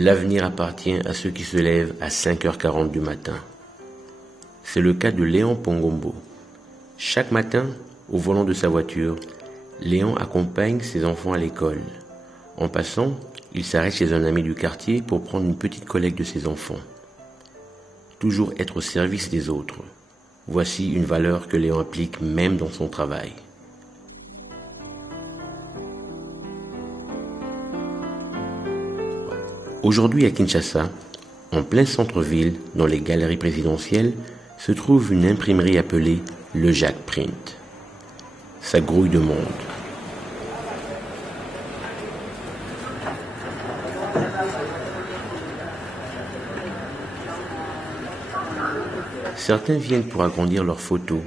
L'avenir appartient à ceux qui se lèvent à 5h40 du matin. C'est le cas de Léon Pongombo. Chaque matin, au volant de sa voiture, Léon accompagne ses enfants à l'école. En passant, il s'arrête chez un ami du quartier pour prendre une petite collecte de ses enfants. Toujours être au service des autres. Voici une valeur que Léon applique même dans son travail. Aujourd'hui à Kinshasa, en plein centre-ville, dans les galeries présidentielles, se trouve une imprimerie appelée Le Jacques Print. Ça grouille de monde. Certains viennent pour agrandir leurs photos,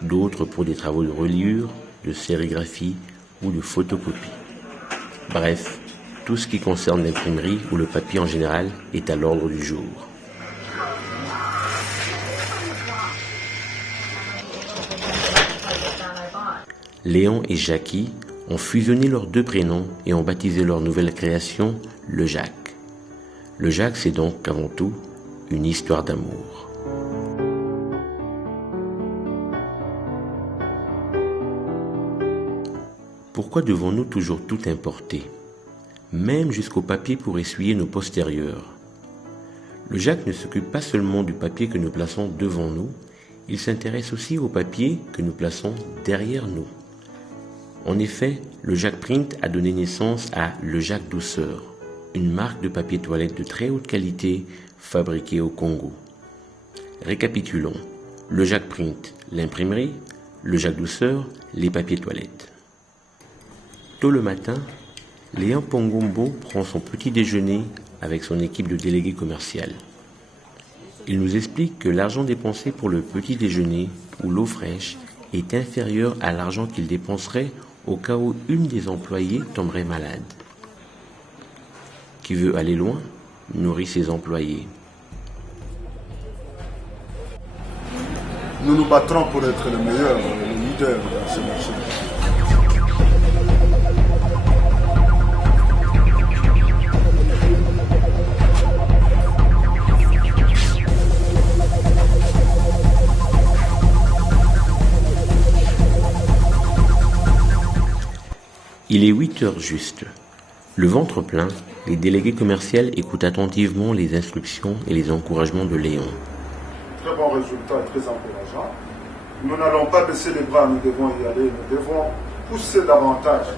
d'autres pour des travaux de reliure, de sérigraphie ou de photocopie. Bref, tout ce qui concerne l'imprimerie ou le papier en général est à l'ordre du jour. Léon et Jackie ont fusionné leurs deux prénoms et ont baptisé leur nouvelle création Le Jacques. Le Jacques, c'est donc avant tout une histoire d'amour. Pourquoi devons-nous toujours tout importer, même jusqu'au papier pour essuyer nos postérieurs? Le Jacques ne s'occupe pas seulement du papier que nous plaçons devant nous, il s'intéresse aussi au papier que nous plaçons derrière nous. En effet, le Jacques Print a donné naissance à Le Jacques Douceur, une marque de papier toilette de très haute qualité fabriquée au Congo. Récapitulons. Le Jacques Print, l'imprimerie, le Jacques Douceur, les papiers toilettes. Tôt le matin, Léon Pongombo prend son petit déjeuner avec son équipe de délégués commerciaux. Il nous explique que l'argent dépensé pour le petit déjeuner ou l'eau fraîche est inférieur à l'argent qu'il dépenserait au cas où une des employées tomberait malade. Qui veut aller loin nourrit ses employés. Nous nous battrons pour être le meilleur, le leader dans ce marché. Il est 8h juste. Le ventre plein, les délégués commerciaux écoutent attentivement les instructions et les encouragements de Léon. Très bon résultat, très encourageant. Nous n'allons pas baisser les bras, nous devons y aller, nous devons pousser davantage.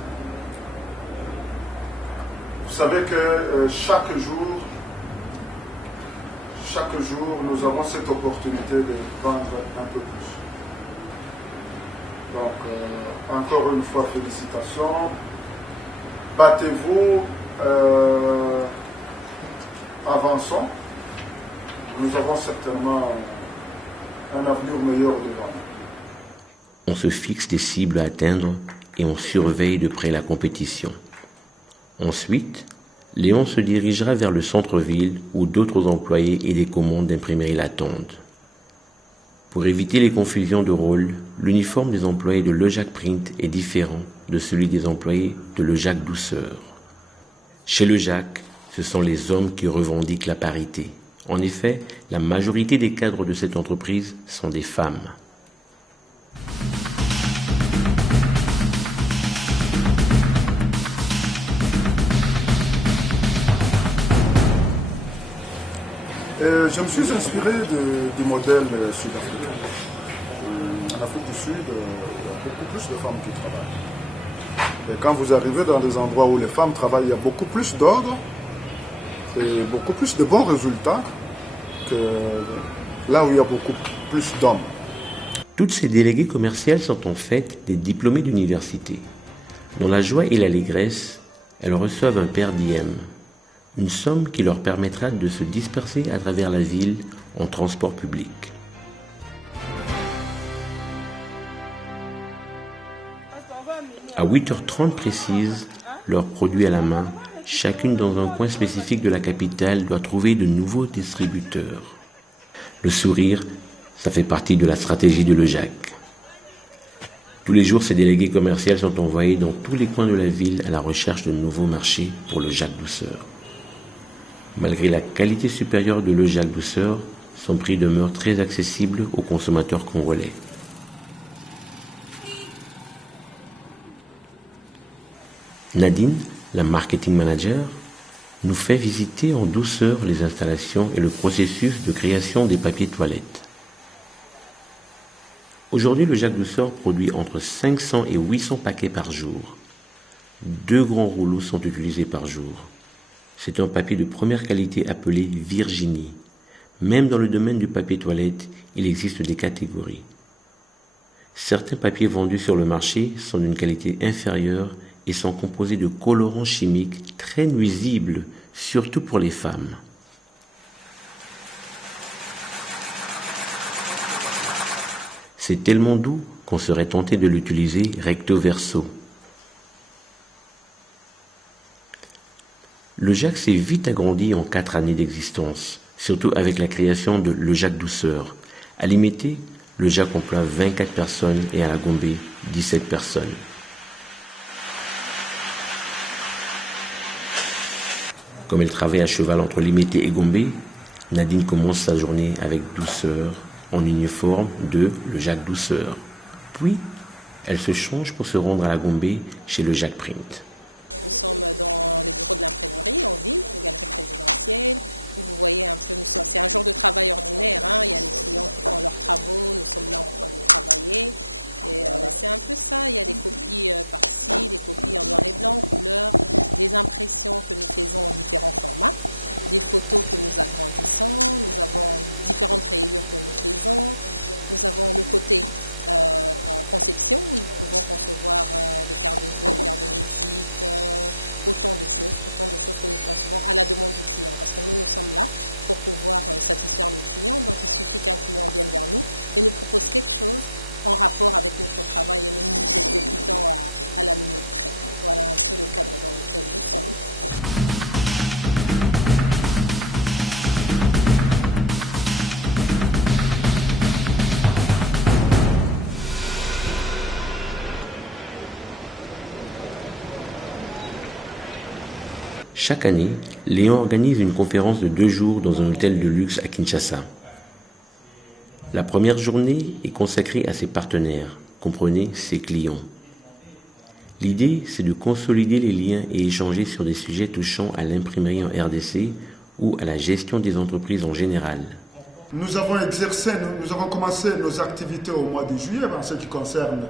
Vous savez que chaque jour, nous avons cette opportunité de vendre un peu plus. Donc, encore une fois, félicitations. Battez-vous, avançons. Nous avons certainement un avenir meilleur devant nous. On se fixe des cibles à atteindre et on surveille de près la compétition. Ensuite, Léon se dirigera vers le centre-ville où d'autres employés et des commandes d'imprimerie l'attendent. Pour éviter les confusions de rôle, l'uniforme des employés de Le Jacques Print est différent de celui des employés de Le Jacques Douceur. Chez Le Jacques, ce sont les hommes qui revendiquent la parité. En effet, la majorité des cadres de cette entreprise sont des femmes. Je me suis inspiré du modèle sud-africain. En Afrique du Sud, il y a beaucoup plus de femmes qui travaillent. Et quand vous arrivez dans des endroits où les femmes travaillent, il y a beaucoup plus d'ordre et beaucoup plus de bons résultats que là où il y a beaucoup plus d'hommes. Toutes ces déléguées commerciales sont en fait des diplômés d'université. Dans la joie et l'allégresse, elles reçoivent un per diem, une somme qui leur permettra de se disperser à travers la ville en transport public. À 8h30 précise, leurs produits à la main, chacune dans un coin spécifique de la capitale doit trouver de nouveaux distributeurs. Le sourire, ça fait partie de la stratégie de Le Jacques. Tous les jours, ces délégués commerciaux sont envoyés dans tous les coins de la ville à la recherche de nouveaux marchés pour Le Jacques Douceur. Malgré la qualité supérieure de Le Jacques Douceur, son prix demeure très accessible aux consommateurs congolais. Nadine, la marketing manager, nous fait visiter en douceur les installations et le processus de création des papiers toilettes. Aujourd'hui, le Jacques Douceur produit entre 500 et 800 paquets par jour. 2 grands rouleaux sont utilisés par jour. C'est un papier de première qualité appelé Virginie. Même dans le domaine du papier toilette, il existe des catégories. Certains papiers vendus sur le marché sont d'une qualité inférieure et sont composés de colorants chimiques très nuisibles, surtout pour les femmes. C'est tellement doux qu'on serait tenté de l'utiliser recto verso. Le Jacques s'est vite agrandi en 4 années d'existence, surtout avec la création de Le Jacques Douceur. À Limité, le Jacques emploie 24 personnes et à la Gombe, 17 personnes. Comme elle travaille à cheval entre Limité et Gombe, Nadine commence sa journée avec douceur, en uniforme de Le Jacques Douceur. Puis, elle se change pour se rendre à la Gombe chez Le Jacques Print. Nous sommes dans les bureaux de l'imprimerie en ville, aux galeries présidentielles, où vous voyez un peu, c'est un jour de travail ordinaire, hein. Il y a les clients qui font leurs travaux, nous sommes là en train de travailler. Et c'est un peu ça, il y a des copies par-ci, des copies en noir et blanc, couleur, des impressions que nous faisons en différents formats, des photos que nous agrandissons, nous avons différentes rayures que nous faisons, nous avons le côté conception, où nous pouvons concevoir des cartes de vœux, des cartes de visite, autant de choses que nous concevons à la demande du client, parce que nous sommes là pour pouvoir satisfaire le client, donc il suffit qu'un client vienne vers nous et nous propose quelque chose en rapport avec notre travail et nous nous exécutons à la minute près. Voilà un peu le cadre dans lequel nous sommes. Chaque année, Léon organise une conférence de 2 jours dans un hôtel de luxe à Kinshasa. La première journée est consacrée à ses partenaires, comprenez ses clients. L'idée, c'est de consolider les liens et échanger sur des sujets touchant à l'imprimerie en RDC ou à la gestion des entreprises en général. Nous avons commencé nos activités au mois de juillet en ce qui concerne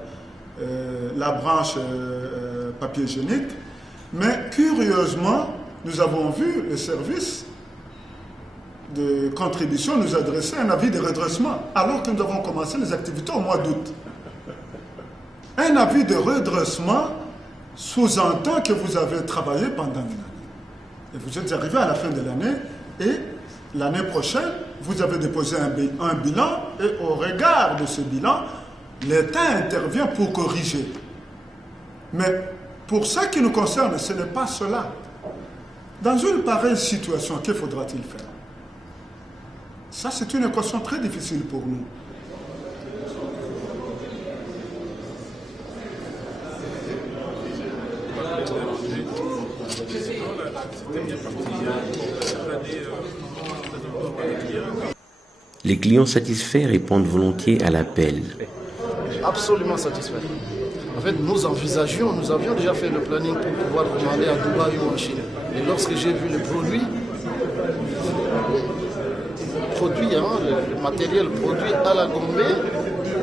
la branche papier hygiénique, mais curieusement, nous avons vu le service de contribution nous adresser un avis de redressement alors que nous avons commencé les activités au mois d'août. Un avis de redressement sous-entend que vous avez travaillé pendant une année. Et vous êtes arrivé à la fin de l'année et l'année prochaine, vous avez déposé un bilan et au regard de ce bilan, l'État intervient pour corriger. Mais pour ce qui nous concerne, ce n'est pas cela. Dans une pareille situation, que faudra-t-il faire? Ça, c'est une équation très difficile pour nous. Les clients satisfaits répondent volontiers à l'appel. Absolument satisfaits. En fait, nous avions déjà fait le planning pour pouvoir commander à Dubaï ou en Chine. Et lorsque j'ai vu le produit, le matériel produit à la Gombe,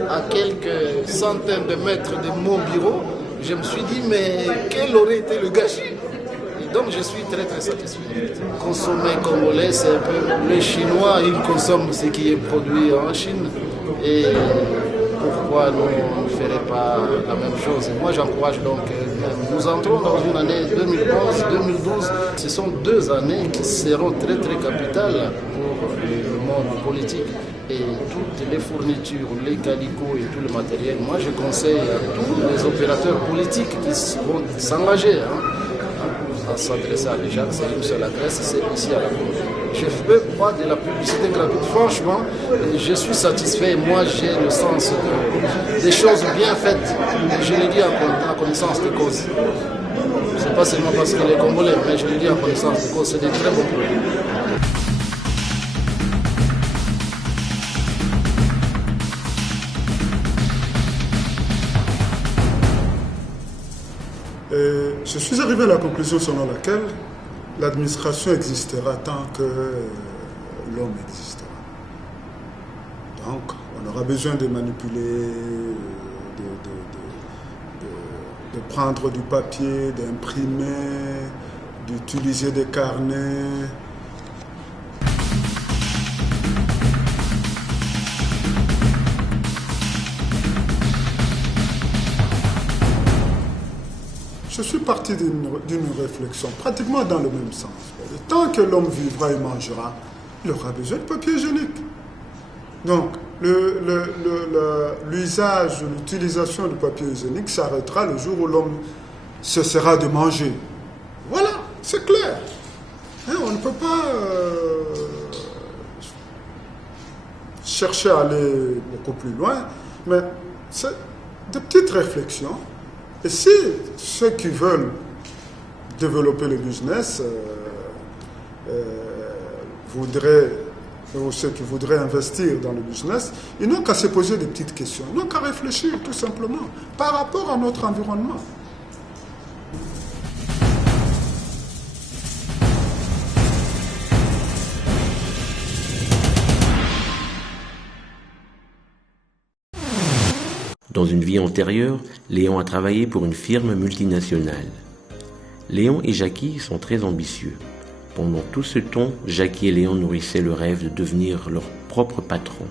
à quelques centaines de mètres de mon bureau, je me suis dit, mais quel aurait été le gâchis? Et donc, je suis très très satisfait. Consommer congolais, c'est un peu les Chinois, ils consomment ce qui est produit en Chine. Et pourquoi on ne ferait pas la même chose? Et moi, j'encourage donc, nous entrons dans une année 2011-2012. Ce sont 2 années qui seront très très capitales pour le monde politique. Et toutes les fournitures, les calicots et tout le matériel, moi je conseille à tous les opérateurs politiques qui vont s'engager à s'adresser à les gens. C'est une seule adresse, c'est ici à la Gombe. Je ne fais pas de la publicité gratuite. Franchement, je suis satisfait. Moi, j'ai le sens des choses bien faites. Je le dis en connaissance de cause. Pas seulement parce qu'il est congolais, mais je le dis en connaissance de cause, c'est des très bons produits. Je suis arrivé à la conclusion selon laquelle l'administration existera tant que l'homme existera. Donc, on aura besoin de manipuler, de prendre du papier, d'imprimer, d'utiliser des carnets. Je suis parti d'une réflexion pratiquement dans le même sens. Tant que l'homme vivra et mangera, il aura besoin de papier hygiénique. Donc, l'usage, l'utilisation du papier hygiénique s'arrêtera le jour où l'homme cessera de manger. Voilà, c'est clair. Hein, on ne peut pas chercher à aller beaucoup plus loin, mais c'est de petites réflexions. Et si ceux qui veulent développer le business ou ceux qui voudraient investir dans le business, ils n'ont qu'à se poser des petites questions, ils n'ont qu'à réfléchir tout simplement par rapport à notre environnement. Dans une vie antérieure, Léon a travaillé pour une firme multinationale. Léon et Jackie sont très ambitieux. Pendant tout ce temps, Jackie et Léon nourrissaient le rêve de devenir leur propre patron.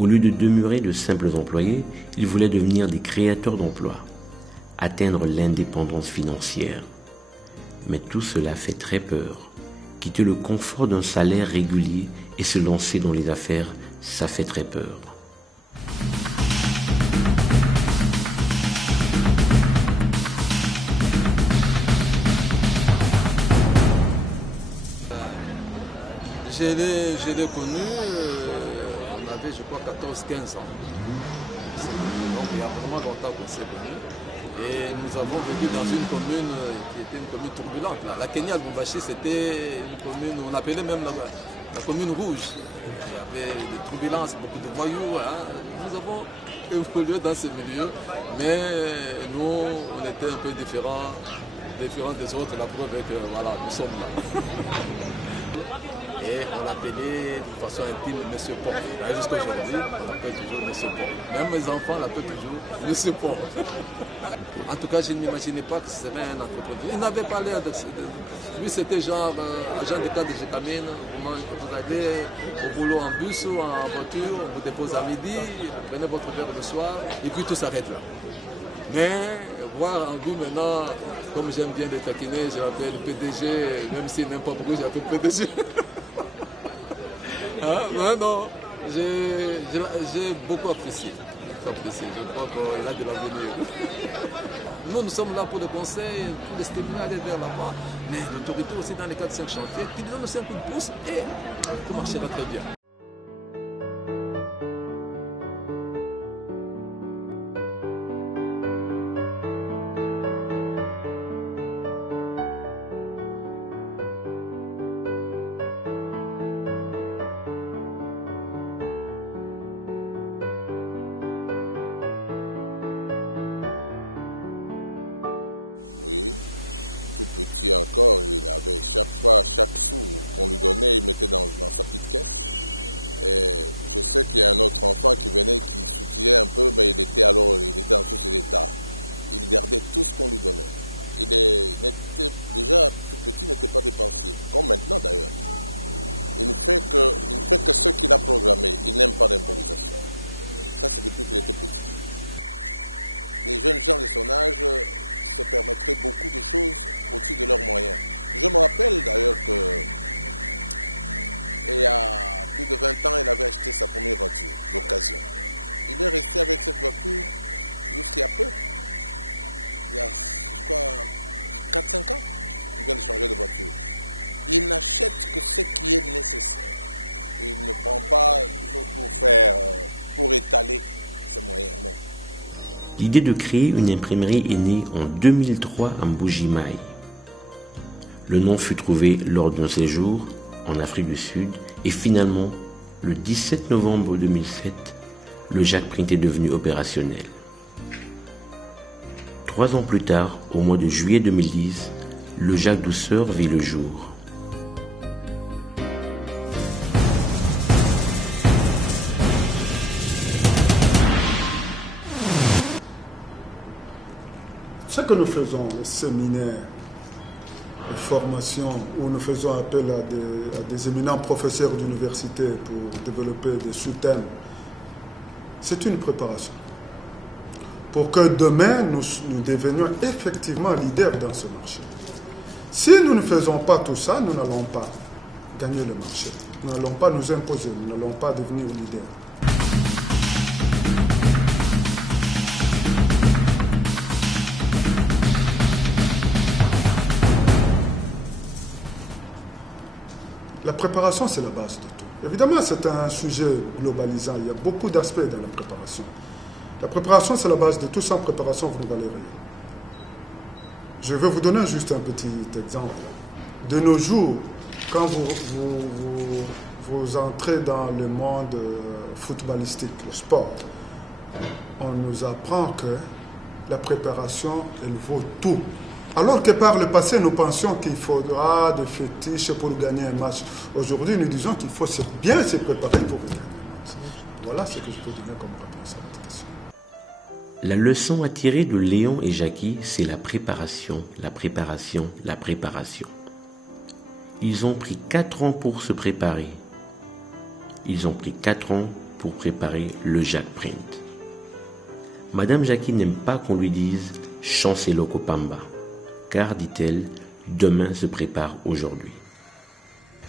Au lieu de demeurer de simples employés, ils voulaient devenir des créateurs d'emplois, atteindre l'indépendance financière. Mais tout cela fait très peur. Quitter le confort d'un salaire régulier et se lancer dans les affaires, ça fait très peur. Je l'ai connu, on avait je crois 14-15 ans. Donc il y a vraiment longtemps qu'on s'est connus. Et nous avons vécu dans une commune qui était une commune turbulente. La Kenya Lubumbashi, c'était une commune, on appelait même la commune rouge. Il y avait des turbulences, beaucoup de voyous. Hein. Nous avons évolué dans ce milieu, mais nous, on était un peu différents des autres. La preuve est que voilà, nous sommes là. Et on l'appelait de façon intime Monsieur Pont. Jusqu'à aujourd'hui, on l'appelle toujours Monsieur Pont. Même mes enfants l'appellent toujours Monsieur Pont. En tout cas, je n'imaginais pas que ce serait un entrepreneur. Il n'avait pas l'air de... Lui, c'était genre agent de cadre de Gécamine. Vous allez au boulot en bus ou en voiture, on vous dépose à midi, prenez votre verre le soir, et puis tout s'arrête là. Mais voir en vous maintenant, comme j'aime bien les taquiner, je l'appelle PDG, même s'il n'aime pas beaucoup, je l'appelle PDG. Hein? Non, j'ai beaucoup apprécié. Je crois qu'il a de l'avenir. Nous sommes là pour le conseil, pour les stimuler à aller vers là-bas. Mais l'autorité aussi dans les 4-5 chantiers, qui donne aussi un coup de pouce et tout marchera très bien. Oui, tout petit encore, il avait chaque sou qu'on lui donnait, il mettait dans sa petite caisse. Et je sais qu'il y a un autre enfant qui venait, qui soutirait un peu, mais il était dans tous ses états. Il gardait tout ce qu'on lui donnait. Il était déjà tout petit, il n'était pas dépensier, comme maintenant d'ailleurs. Il ne fait que ce qu'il a programmé. Il n'aime pas d'improvisation. Ça, c'est depuis qu'il était petit. Les jeunes gens de son âge se permettraient beaucoup de choses au-dessus de leurs moyens. Je me rappelle d'ailleurs que il y a plus de 20 ans, il avait acheté sa première voiture d'occasion. Il est resté avec cette voiture jusqu'il y a peu. Il y a, je crois, 4-5 ans, il vient de changer de voiture. Il n'achète que ce qui est nécessaire. Il ne prend pas des choses pour étaler ses moyens, non. L'idée de créer une imprimerie est née en 2003 à Mbuji-Mayi. Le nom fut trouvé lors d'un séjour en Afrique du Sud et finalement, le 17 novembre 2007, le Jacques Print est devenu opérationnel. 3 ans plus tard, au mois de juillet 2010, le Jacques Douceur vit le jour. Ce que nous faisons, les séminaires, les formations, où nous faisons appel à des éminents professeurs d'université pour développer des sous-thèmes, c'est une préparation. Pour que demain, nous devenions effectivement leaders dans ce marché. Si nous ne faisons pas tout ça, nous n'allons pas gagner le marché. Nous n'allons pas nous imposer, nous n'allons pas devenir leaders. La préparation, c'est la base de tout. Évidemment, c'est un sujet globalisant. Il y a beaucoup d'aspects dans la préparation. La préparation, c'est la base de tout. Sans préparation, vous ne valez rien. Je vais vous donner juste un petit exemple. De nos jours, quand vous entrez dans le monde footballistique, le sport, on nous apprend que la préparation, elle vaut tout. Alors que par le passé, nous pensions qu'il faudra des fétiches pour gagner un match. Aujourd'hui, nous disons qu'il faut bien se préparer pour gagner un match. Voilà ce que je peux donner comme réponse à cette question. La leçon à tirer de Léon et Jackie, c'est la préparation, la préparation, la préparation. Ils ont pris 4 ans pour se préparer. Ils ont pris 4 ans pour préparer le Jacques Print. Madame Jackie n'aime pas qu'on lui dise « Chancelo Kopamba ». Car, dit-elle, demain se prépare aujourd'hui.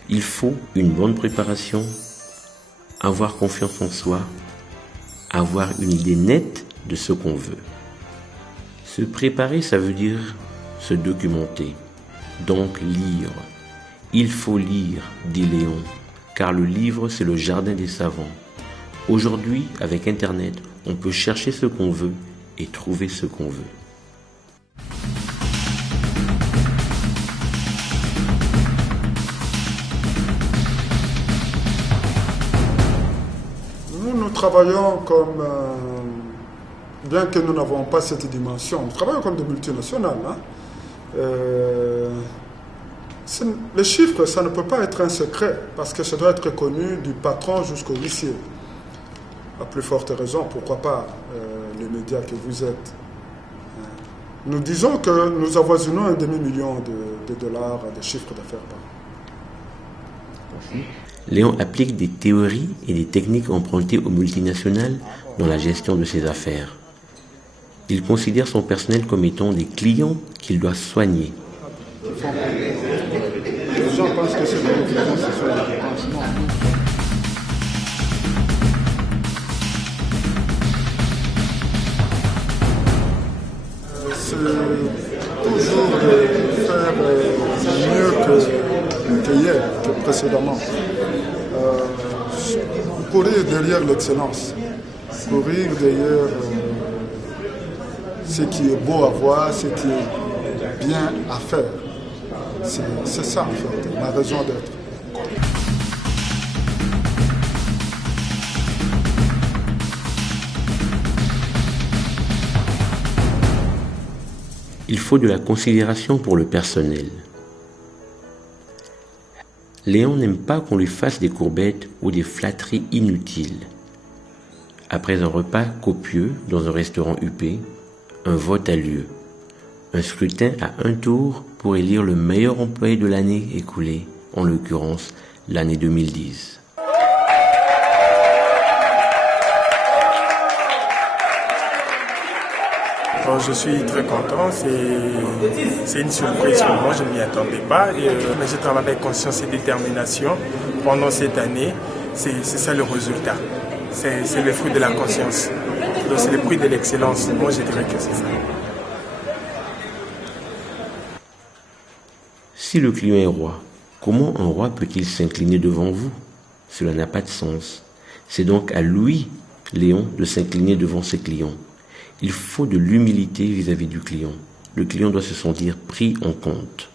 Il faut une bonne préparation, avoir confiance en soi, avoir une idée nette de ce qu'on veut. Se préparer, ça veut dire se documenter, donc lire. Il faut lire, dit Léon, car le livre, c'est le jardin des savants. Aujourd'hui, avec Internet, on peut chercher ce qu'on veut et trouver ce qu'on veut. Nous travaillons comme, bien que nous n'avons pas cette dimension, nous travaillons comme des multinationales. Les chiffres, ça ne peut pas être un secret, parce que ça doit être connu du patron jusqu'au huissier. À plus forte raison, pourquoi pas les médias que vous êtes. Nous disons que nous avoisinons $1,5 million de dollars de chiffre d'affaires par an. Léon applique des théories et des techniques empruntées aux multinationales dans la gestion de ses affaires. Il considère son personnel comme étant des clients qu'il doit soigner. Les gens pensent que c'est des références, ce sont des dépensement. C'est toujours de faire mieux que hier, que précédemment. Courir derrière l'excellence, courir derrière ce qui est beau à voir, ce qui est bien à faire. C'est ça en fait, ma raison d'être. Il faut de la considération pour le personnel. Léon n'aime pas qu'on lui fasse des courbettes ou des flatteries inutiles. Après un repas copieux dans un restaurant huppé, un vote a lieu. Un scrutin à un tour pour élire le meilleur employé de l'année écoulée, en l'occurrence l'année 2010. Bon, je suis très content, c'est une surprise pour moi, je ne m'y attendais pas, mais je travaille avec conscience et détermination pendant cette année, c'est ça le résultat, c'est le fruit de la conscience, donc c'est le fruit de l'excellence, moi je dirais que c'est ça. Si le client est roi, comment un roi peut-il s'incliner devant vous? Cela n'a pas de sens. C'est donc à lui, Léon, de s'incliner devant ses clients. Il faut de l'humilité vis-à-vis du client. Le client doit se sentir pris en compte.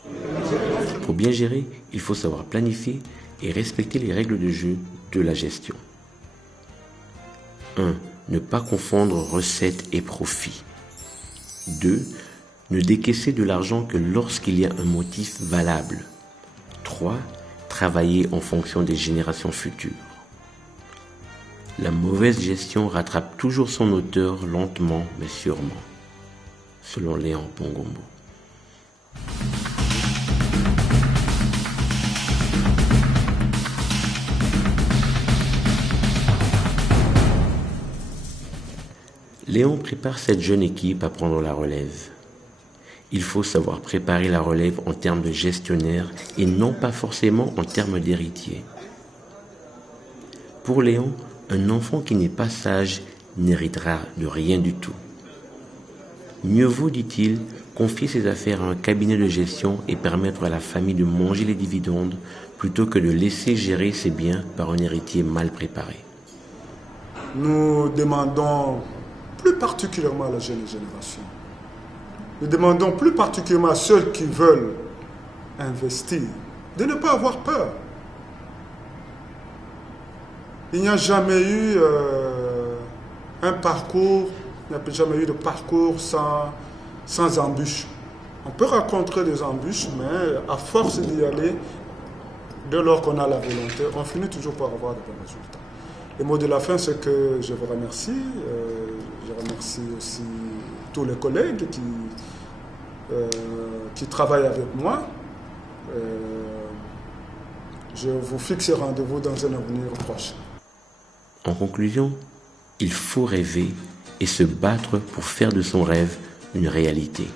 Pour bien gérer, il faut savoir planifier et respecter les règles de jeu de la gestion. 1. Ne pas confondre recettes et profit. 2. Ne décaisser de l'argent que lorsqu'il y a un motif valable. 3. Travailler en fonction des générations futures. La mauvaise gestion rattrape toujours son auteur lentement mais sûrement, selon Léon Pongombo. Léon prépare cette jeune équipe à prendre la relève. Il faut savoir préparer la relève en termes de gestionnaire et non pas forcément en termes d'héritier. Pour Léon, un enfant qui n'est pas sage n'héritera de rien du tout. Mieux vaut, dit-il, confier ses affaires à un cabinet de gestion et permettre à la famille de manger les dividendes plutôt que de laisser gérer ses biens par un héritier mal préparé. Nous demandons plus particulièrement à la jeune génération, nous demandons plus particulièrement à ceux qui veulent investir de ne pas avoir peur. Il n'y a jamais eu un parcours, il n'y a jamais eu de parcours sans embûches. On peut rencontrer des embûches, mais à force d'y aller, dès lors qu'on a la volonté, on finit toujours par avoir de bons résultats. Le mot de la fin, c'est que je vous remercie. Je remercie aussi tous les collègues qui travaillent avec moi. Je vous fixe rendez-vous dans un avenir proche. En conclusion, il faut rêver et se battre pour faire de son rêve une réalité.